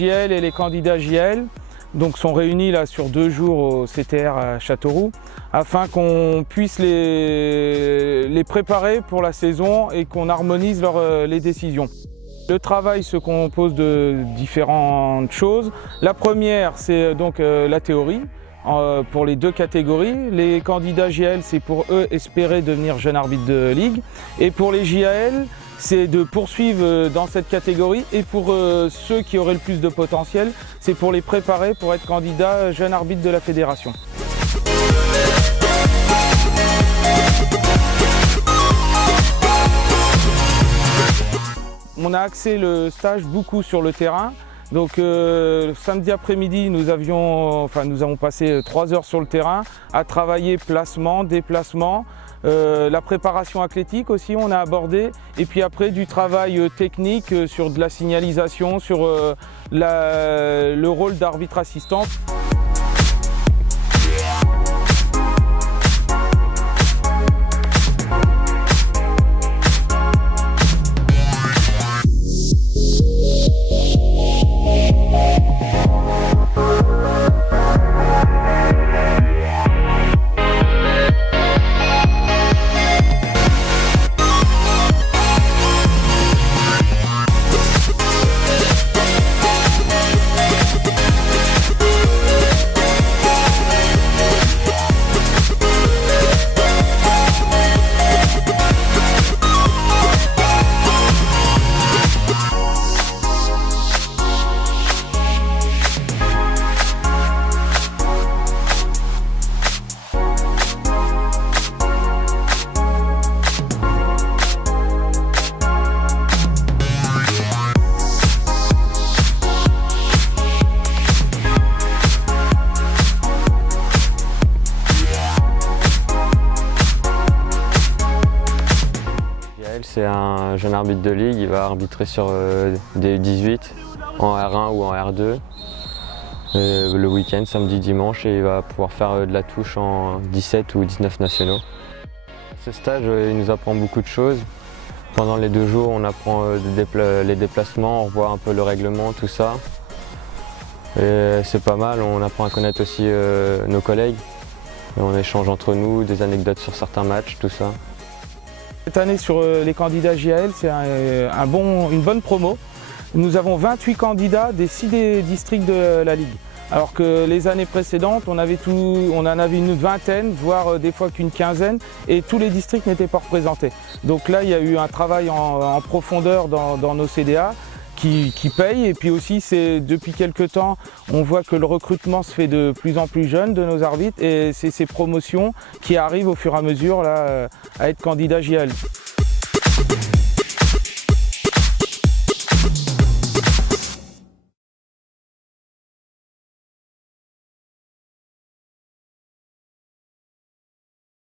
JL et les candidats JL donc, sont réunis là, sur 2 jours au CTR à Châteauroux afin qu'on puisse les préparer pour la saison et qu'on harmonise les décisions. Le travail se compose de différentes choses. La première, c'est donc la théorie pour les 2 catégories. Les candidats JL, c'est pour eux espérer devenir jeune arbitre de ligue. Et pour les JAL, c'est de poursuivre dans cette catégorie. Et pour ceux qui auraient le plus de potentiel, c'est pour les préparer pour être candidat jeune arbitre de la fédération. On a axé le stage beaucoup sur le terrain. Donc samedi après-midi, nous avons passé 3 heures sur le terrain à travailler placement, déplacement, la préparation athlétique aussi on a abordé, et puis après du travail technique sur de la signalisation, sur le rôle d'arbitre assistant. C'est un jeune arbitre de ligue, il va arbitrer sur des U18 en R1 ou en R2 le week-end, samedi, dimanche, et il va pouvoir faire de la touche en 17 ou 19 nationaux. Ce stage il nous apprend beaucoup de choses. Pendant les 2 jours, on apprend les déplacements, on revoit un peu le règlement, tout ça. Et c'est pas mal, on apprend à connaître aussi nos collègues. Et on échange entre nous des anecdotes sur certains matchs, tout ça. Cette année sur les candidats JAL, c'est une bonne promo. Nous avons 28 candidats des 6 districts de la Ligue. Alors que les années précédentes, on en avait une vingtaine, voire des fois qu'une quinzaine, et tous les districts n'étaient pas représentés. Donc là, il y a eu un travail en profondeur dans nos CDA qui paye, et puis aussi depuis quelques temps, on voit que le recrutement se fait de plus en plus jeune de nos arbitres, et c'est ces promotions qui arrivent au fur et à mesure là, à être candidats JAL.